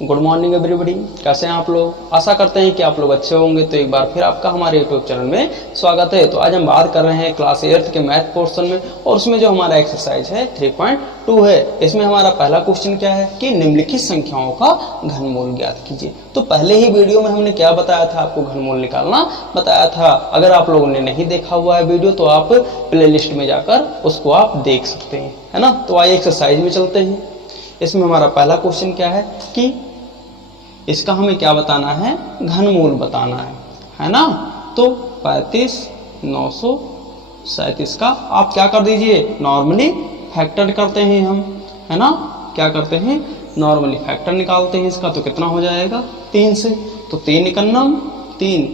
Good morning everybody, कैसे हैं आप लोग। आशा करते हैं कि आप लोग अच्छे होंगे। तो एक बार फिर आपका हमारे यूट्यूब चैनल में स्वागत है। तो आज हम बात कर रहे हैं क्लास 8 के मैथ पोर्शन में, और उसमें जो हमारा एक्सरसाइज है 3.2 है। इसमें हमारा पहला क्वेश्चन क्या है कि निम्नलिखित संख्याओं का घनमूल ज्ञात कीजिए। तो पहले ही वीडियो में हमने क्या बताया था, आपको घनमूल निकालना बताया था। अगर आप लोगों ने नहीं देखा हुआ है वीडियो तो आप प्ले लिस्ट में जाकर उसको आप देख सकते हैं, है ना। तो आइए एक्सरसाइज में चलते हैं। इसमें हमारा पहला क्वेश्चन क्या है कि इसका हमें क्या बताना है, घनमूल बताना है ना। तो 35,937 का आप क्या कर दीजिए, नॉर्मली फैक्टर करते हैं हम, है ना। क्या करते हैं, नॉर्मली फैक्टर निकालते हैं इसका। तो कितना हो जाएगा 3 से, तो 3 एकन्नम 3,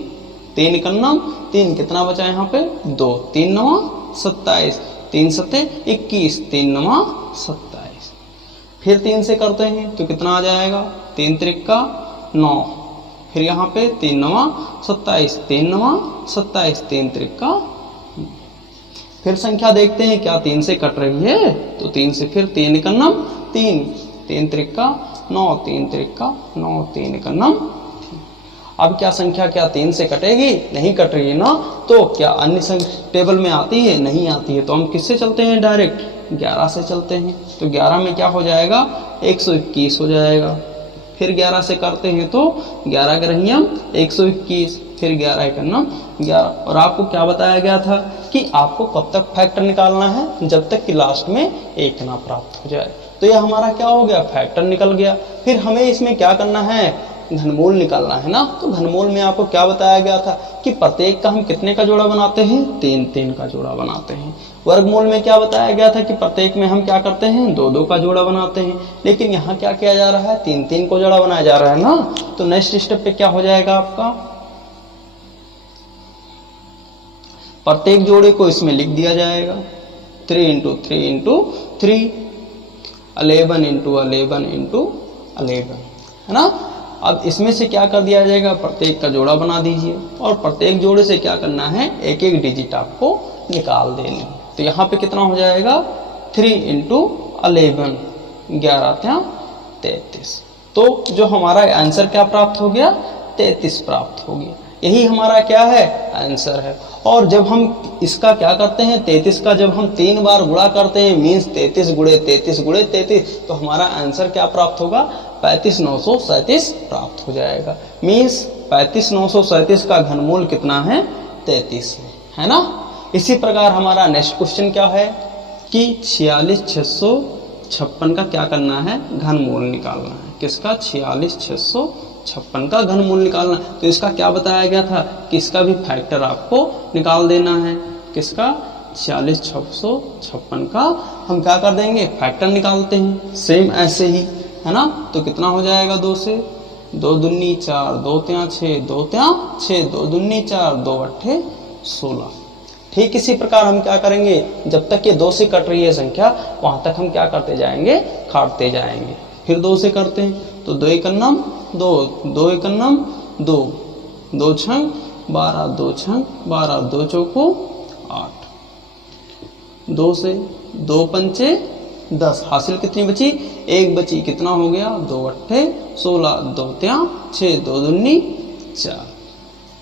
3 एकन्नम 3, कितना बचा यहाँ पे 2, 3 नवा 27, 3 सत्ते 21, 3 नवा 27। फिर 3 से करते हैं तो कितना आ जाएगा, 3 त्रिक्का 9, फिर यहाँ पे 3 नवा 27, 3 नवा 27, 3 त्रिक्का। फिर संख्या देखते हैं क्या 3 से कट रही है, तो 3 से फिर 3 एकन्नम 3, 3 त्रिक्का 9, 3 त्रिक्का 9, 3 एकन्नम। अब क्या संख्या क्या 3 से कटेगी, नहीं कट रही है ना। तो क्या अन्य टेबल में आती है, नहीं आती है। तो हम किससे चलते हैं, डायरेक्ट 11 से चलते हैं। तो 11 में क्या हो जाएगा, 121 हो जाएगा। फिर 11 से करते हैं तो 11 ग्रहियम 121, फिर 11 एकन्नम 11। और आपको क्या बताया गया था कि आपको कब तक फैक्टर निकालना है, जब तक कि लास्ट में 1 ना प्राप्त हो जाए। तो यह हमारा क्या हो गया, फैक्टर निकल गया। फिर हमें इसमें क्या करना है, घनमूल निकालना है ना। तो घनमूल में आपको क्या बताया गया था कि प्रत्येक का हम कितने का जोड़ा बनाते हैं, 3-3 का जोड़ा बनाते हैं। वर्गमूल में क्या बताया गया था कि प्रत्येक में हम क्या करते हैं, 2-2 का जोड़ा बनाते हैं। लेकिन यहाँ क्या किया जा रहा है, 3-3 को जोड़ा बनाया जा रहा है ना। तो नेक्स्ट स्टेप पे क्या हो जाएगा आपका, प्रत्येक जोड़े को इसमें लिख दिया जाएगा 3 × 3 × 3, 11 × 11 × 11, है ना। अब इसमें से क्या कर दिया जाएगा, प्रत्येक का जोड़ा बना दीजिए, और प्रत्येक जोड़े से क्या करना है, एक एक डिजिट आपको निकाल देनी। तो यहाँ पे कितना हो जाएगा, 3 × 11, 11 33। तो जो हमारा आंसर क्या प्राप्त हो गया, 33 प्राप्त हो गया। यही हमारा क्या है, आंसर है। और जब हम इसका क्या करते हैं, 33 का जब हम 3 बार गुणा करते हैं, मीन्स 33 × 33 × 33, तो हमारा आंसर क्या प्राप्त होगा, 35,937 प्राप्त हो जाएगा। मीन्स 35,937 का घनमूल कितना है, 33 है ना। इसी प्रकार हमारा नेक्स्ट क्वेश्चन क्या है कि 46,656 का क्या करना है, घनमूल निकालना है। किसका, 46,656 का घनमूल निकालना है। तो इसका क्या बताया गया था कि इसका भी फैक्टर आपको निकाल देना है। किसका, 46,656 का हम क्या कर देंगे, फैक्टर निकालते हैं सेम ऐसे ही, है ना। तो कितना हो जाएगा, 2 से 2 दूनी 4, 2 त्या 6, 2 त्या 6, 2 दूनी 4, 2 अट्ठे 16। ठीक इसी प्रकार हम क्या करेंगे, जब तक ये 2 से कट रही है संख्या, वहां तक हम क्या करते जाएंगे, काटते जाएंगे। फिर 2 से करते हैं तो 2 एकन्नम 2, 2 एकन्नम 2, 2 छंग 12, 2 छंग 12, 2 चौको 8, 2 से 2 पंचे 10, हासिल कितनी बची, 1 बची। कितना हो गया, 2 अट्ठे 16, 2 त्या 6, 2 दूनी 4,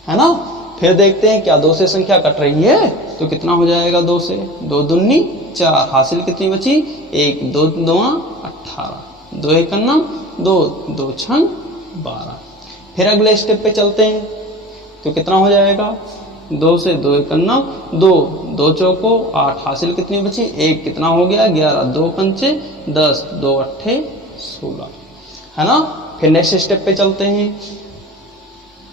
है ना। फिर देखते हैं क्या 2 से संख्या कट रही है, तो कितना हो जाएगा, 2 से 2 दूनी 4, हासिल कितनी बची 1, 2 2 18, 2 एकन्नम 2, 2 छंग 12। फिर अगले स्टेप पे चलते हैं तो कितना हो जाएगा, 2 से 2 एकन्नम 2, 2 चौको 8, हासिल कितनी बची 1, कितना हो गया 11, 2 पंचे 10, 2 अट्ठे 16, है ना। फिर नेक्स्ट स्टेप पे चलते हैं,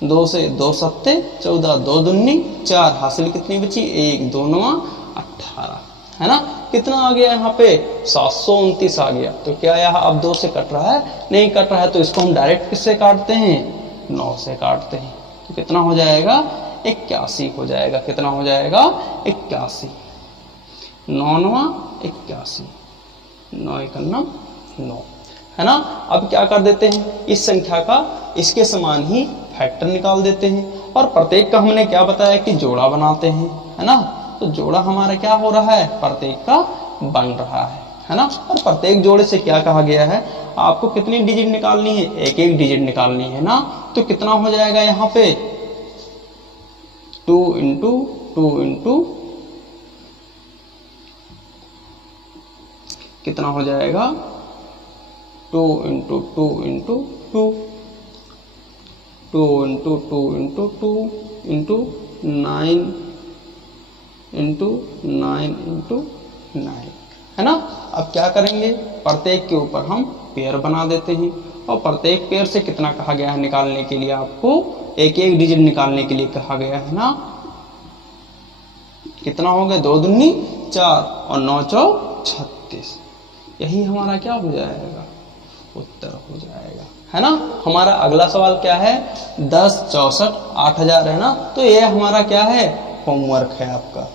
2 से 2 सत्ते 14, 2 दूनी 4, हासिल कितनी बची 1, 2 नवा 18, है ना। कितना आ गया यहाँ पे, 729 आ गया। तो क्या यहाँ अब 2 से कट रहा है, नहीं कट रहा है। तो इसको हम डायरेक्ट किससे काटते हैं, 9 से काटते हैं। तो कितना हो जाएगा, 81 हो जाएगा। कितना हो जाएगा, 81, 9 नवा 81, 9 एकन्नम 9, है ना। अब क्या कर देते हैं, इस संख्या का इसके समान ही फैक्टर निकाल देते हैं। और प्रत्येक का हमने क्या बताया कि जोड़ा बनाते हैं, है ना। तो जोड़ा हमारा क्या हो रहा है, प्रत्येक का बन रहा है ना। और प्रत्येक जोड़े से क्या कहा गया है, आपको कितनी डिजिट निकालनी है, एक एक डिजिट निकालनी है ना। तो कितना हो जाएगा यहाँ पे 2 इंटू 2 इंटू कितना हो जाएगा 2 into 2 into 2, 2 into 2 into 2 into 9 into 9 into 9, है ना। अब क्या करेंगे, प्रत्येक के ऊपर हम पेयर बना देते हैं और प्रत्येक पेयर से कितना कहा गया है निकालने के लिए, आपको एक एक डिजिट निकालने के लिए कहा गया है ना। कितना हो गया 2 दूनी 4 और 9 चौक 36, यही हमारा क्या हो जाएगा, उत्तर हो जाएगा, है ना। हमारा अगला सवाल क्या है 10 64 8000 है ना। तो ये हमारा क्या है, होमवर्क है आपका।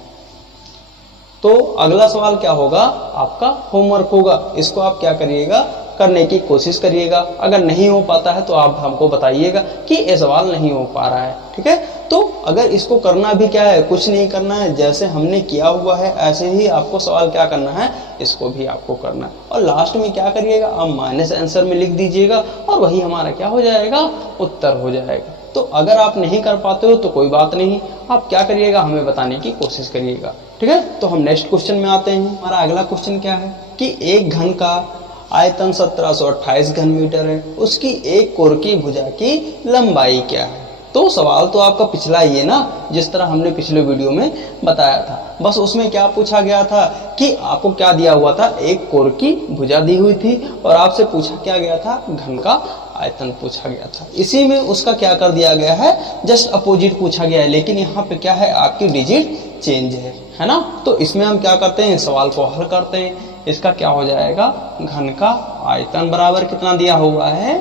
तो अगला सवाल क्या होगा, आपका होमवर्क होगा। इसको आप क्या करिएगा, करने की कोशिश करिएगा। अगर नहीं हो पाता है तो आप हमको बताइएगा कि ये सवाल नहीं हो पा रहा है, ठीक है। तो अगर इसको करना भी क्या है, कुछ नहीं करना है, जैसे हमने किया हुआ है ऐसे ही आपको सवाल क्या करना है, इसको भी आपको करना है। और लास्ट में क्या करिएगा, आप माइनस आंसर में लिख दीजिएगा और वही हमारा क्या हो जाएगा, उत्तर हो जाएगा। तो अगर आप नहीं कर पाते हो तो कोई बात नहीं, आप क्या करिएगा, हमें बताने की कोशिश करिएगा, ठीक है। तो हम नेक्स्ट क्वेश्चन में आते हैं। हमारा अगला क्वेश्चन क्या है कि एक घन का आयतन 1728 घन मीटर है, उसकी एक कोर की भुजा की लंबाई क्या है। तो सवाल तो आपका पिछला ही है ना, जिस तरह हमने पिछले वीडियो में बताया था। बस उसमें क्या पूछा गया था कि आपको क्या दिया हुआ था, एक कोर की भुजा दी हुई थी और आपसे पूछा क्या गया था, घन का आयतन पूछा गया था। इसी में उसका क्या कर दिया गया है, जस्ट अपोजिट पूछा गया है, लेकिन यहाँ पे क्या है, आपकी डिजिट चेंज है ना। तो इसमें हम क्या करते हैं, सवाल को हल करते हैं। इसका क्या हो जाएगा, घन का आयतन बराबर कितना दिया हुआ है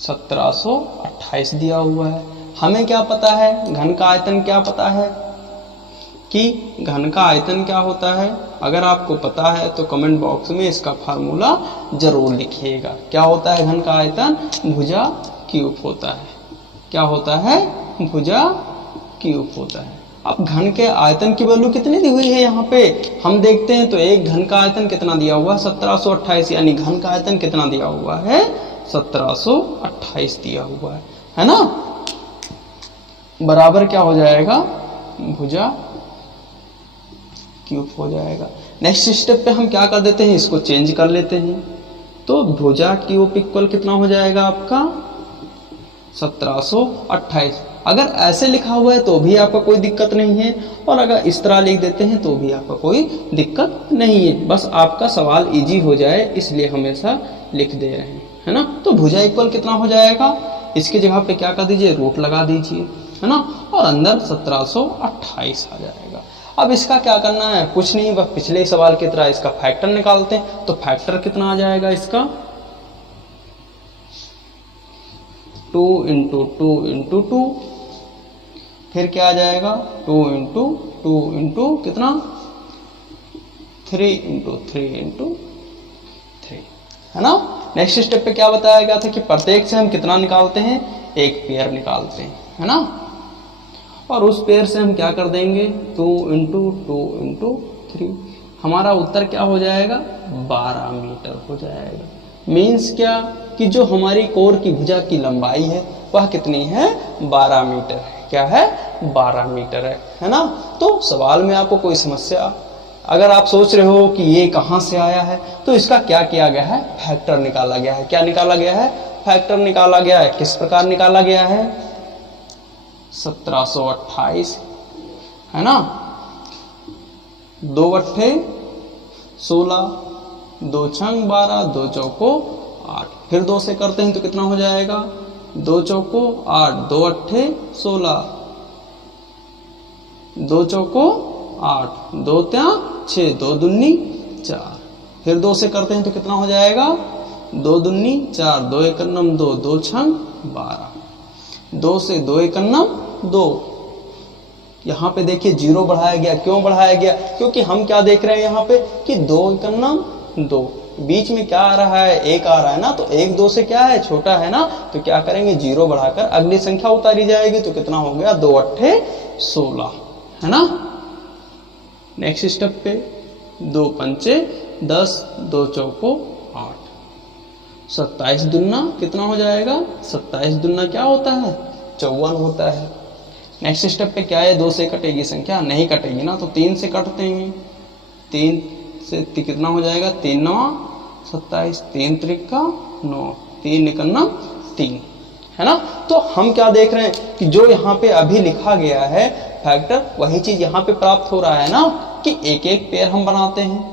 1728 दिया हुआ है। हमें क्या पता है, घन का आयतन क्या पता है कि घन का आयतन क्या होता है। अगर आपको पता है तो कमेंट बॉक्स में इसका फार्मूला जरूर लिखिएगा। क्या होता है घन का आयतन, भुजा क्यूब होता है। क्या होता है, भुजा क्यूब होता है। अब घन के आयतन की वैल्यू कितनी दी हुई है यहाँ पे हम देखते हैं। तो एक घन का आयतन कितना दिया हुआ है 1728, यानी घन का आयतन कितना दिया हुआ है 1728 दिया हुआ है ना। बराबर क्या हो जाएगा, भुजा क्यूब हो जाएगा। नेक्स्ट स्टेप पे हम क्या कर देते हैं, इसको चेंज कर लेते हैं। तो भुजा क्यूब इक्वल कितना हो जाएगा आपका 1728। अगर ऐसे लिखा हुआ है तो भी आपका कोई दिक्कत नहीं है, और अगर इस तरह लिख देते हैं तो भी आपका कोई दिक्कत नहीं है। बस आपका सवाल इजी हो जाए इसलिए हमेशा लिख दे रहे हैं, है ना। तो भुजा इक्वल कितना हो जाएगा, इसकी जगह पे क्या कर दीजिए, रूट लगा दीजिए, है ना, और अंदर 1728 आ जाएगा। अब इसका क्या करना है, कुछ नहीं, बस पिछले सवाल की तरह इसका फैक्टर निकालते हैं। तो फैक्टर कितना आ जाएगा इसका 2 इंटू 2 इंटू 2, फिर क्या आ जाएगा 2 इंटू 2 इंटू कितना 3 इंटू 3 इंटू 3, है ना। नेक्स्ट स्टेप पे क्या बताया गया था कि प्रत्येक से हम कितना निकालते हैं, एक पेयर निकालते हैं, है ना। और उस पेयर से हम क्या कर देंगे 2 इंटू 2 इंटू 3, हमारा उत्तर क्या हो जाएगा 12 मीटर हो जाएगा। मीन्स क्या कि जो हमारी कोर की भुजा की लंबाई है वह कितनी है 12 मीटर है। क्या है 12 मीटर है ना। तो सवाल में आपको कोई समस्या, अगर आप सोच रहे हो कि ये कहां से आया है, तो इसका क्या किया गया है, फैक्टर निकाला गया है। क्या निकाला गया है, फैक्टर निकाला गया है। किस प्रकार निकाला गया है 1728, है ना। 2 अट्ठे 16, 2 छंग 12, 2 चौको 8, फिर 2 से करते हैं तो कितना हो जाएगा 2 चौको 8, 2 अट्ठे 16, 2 चौको 8, 2 त्या 6, 2 दूनी 4, फिर 2 से करते हैं तो कितना हो जाएगा 2 दूनी 4, 2 एकन्नम 2, 2 छंग 12, 2 से 2 एकन्नम 2। यहाँ पे देखिए 0 बढ़ाया गया। क्यों बढ़ाया गया, क्योंकि हम क्या देख रहे हैं यहाँ पे कि 2 एकन्नम 2, बीच में क्या आ रहा है 1 आ रहा है ना। तो 1 2 से क्या है छोटा है ना, तो क्या करेंगे 0 बढ़ाकर अगली संख्या उतारी जाएगी। तो कितना हो गया 2 अट्ठे 16, है ना। नेक्स्ट स्टेप पे 2 पंचे 10, 2 चौको 8, 27 दुना कितना हो जाएगा? 27 दुना क्या होता है? 54 होता है। नेक्स्ट स्टेप पे क्या है? 2 से कटेगी संख्या? नहीं कटेगी ना, तो 3 से काट देंगे। 3 से कितना हो जाएगा? 3 9 27, 3 त्रिका 9, 3 निकलना 3, है ना। तो हम क्या देख रहे हैं कि जो यहाँ पे अभी लिखा गया है फैक्टर, वही चीज यहाँ पे प्राप्त हो रहा है ना, कि एक एक पेयर हम बनाते हैं।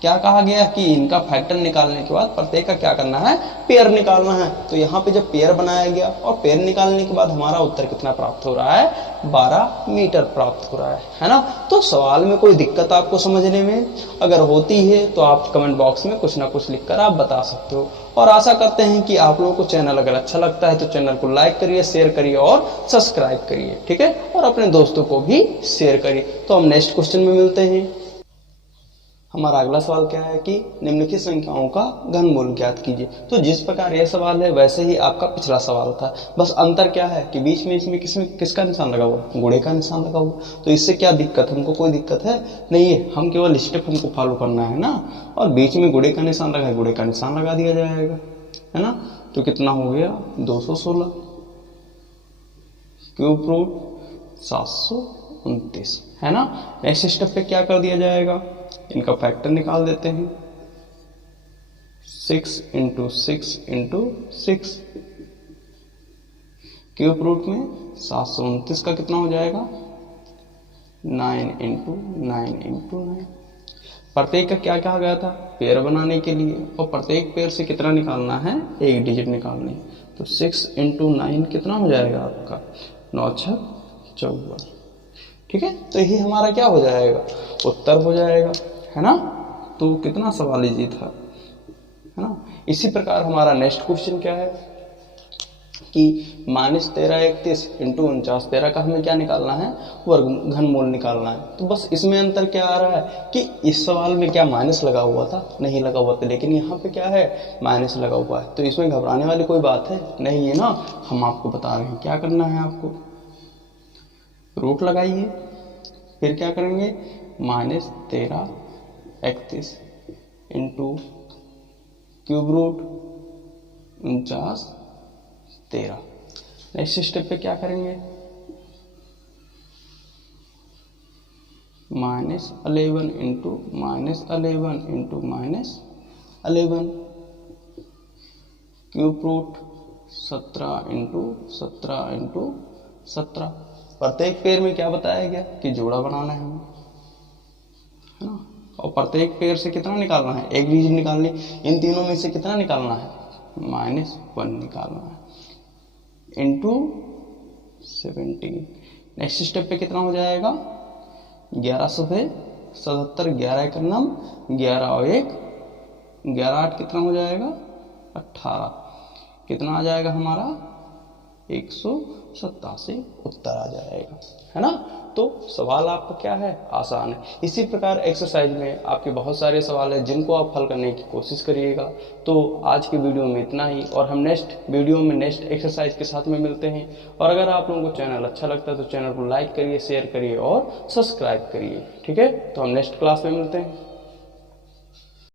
क्या कहा गया कि इनका फैक्टर निकालने के बाद प्रत्येक का क्या करना है? पेयर निकालना है। तो यहाँ पे जब पेयर बनाया गया और पेयर निकालने के बाद हमारा उत्तर कितना प्राप्त हो रहा है? 12 मीटर प्राप्त हो रहा है ना। तो सवाल में कोई दिक्कत आपको समझने में अगर होती है तो आप कमेंट बॉक्स में कुछ ना कुछ लिखकर आप बता सकते हो। और आशा करते हैं कि आप लोगों को चैनल अगर अच्छा लगता है तो चैनल को लाइक करिए, शेयर करिए और सब्सक्राइब करिए, ठीक है। और अपने दोस्तों को भी शेयर करिए। तो हम नेक्स्ट क्वेश्चन में मिलते हैं। हमारा अगला सवाल क्या है कि निम्नलिखित संख्याओं का घनमूल ज्ञात कीजिए। तो जिस प्रकार यह सवाल है वैसे ही आपका पिछला सवाल था, बस अंतर क्या है कि बीच में इसमें किसका निशान लगा हुआ? गुणे का निशान लगा हुआ। तो इससे क्या दिक्कत? हमको कोई दिक्कत है नहीं है, हम केवल स्टेप हमको फॉलो करना है ना। और बीच में गुणे का निशान लगा है, गुणे का निशान लगा दिया जाएगा, है ना। तो कितना हो गया? 216 क्यूब रूट 729, है ना। नेक्स्ट स्टेप पे क्या कर दिया जाएगा? इनका फैक्टर निकाल देते हैं। 6 × 6 × 6 क्यूब रूट में 729 का कितना हो जाएगा? 9 × 9 × 9। प्रत्येक का क्या कहा गया था? पेयर बनाने के लिए, और प्रत्येक पेयर से कितना निकालना है? एक डिजिट निकालनी है। तो 6 × 9 कितना हो जाएगा आपका? 9 × 6 = 54, ठीक है। तो यही हमारा क्या हो जाएगा? उत्तर हो जाएगा, है ना। तो कितना सवाल इजी था, है ना। इसी प्रकार हमारा नेक्स्ट क्वेश्चन क्या है कि -13 31 × 49 13 का हमें क्या निकालना है? वर्ग घनमूल निकालना है। तो बस इसमें अंतर क्या आ रहा है कि इस सवाल में क्या माइनस लगा हुआ था? नहीं लगा हुआ था, लेकिन यहाँ पे क्या है? माइनस लगा हुआ है। तो इसमें घबराने वाली कोई बात है नहीं है ना। हम आपको बता रहे हैं क्या करना है। आपको रूट लगाइए, फिर क्या करेंगे? -13 31 × क्यूब रूट 49 13। नेक्स्ट स्टेप पे क्या करेंगे? -11 × -11 क्यूब रूट 17 × 17 × 17। प्रत्येक पेयर में क्या बताया गया कि जोड़ा बनाना है हमें, है ना। और प्रत्येक पेयर से कितना निकालना है? एक डिजिट निकालनी। इन तीनों में से कितना निकालना है? -1 निकालना है इंटू 17। नेक्स्ट स्टेप पे कितना हो जाएगा? 11 सफे 77, 11 1 9, 11 और 1 11 8 कितना हो जाएगा? 18। कितना आ जाएगा हमारा? 187 उत्तर आ जाएगा, है ना। तो सवाल आपका क्या है? आसान है। इसी प्रकार एक्सरसाइज में आपके बहुत सारे सवाल हैं जिनको आप हल करने की कोशिश करिएगा। तो आज की वीडियो में इतना ही, और हम नेक्स्ट वीडियो में नेक्स्ट एक्सरसाइज के साथ में मिलते हैं। और अगर आप लोगों को चैनल अच्छा लगता है तो चैनल को लाइक करिए, शेयर करिए और सब्सक्राइब करिए, ठीक है। तो हम नेक्स्ट क्लास में मिलते हैं।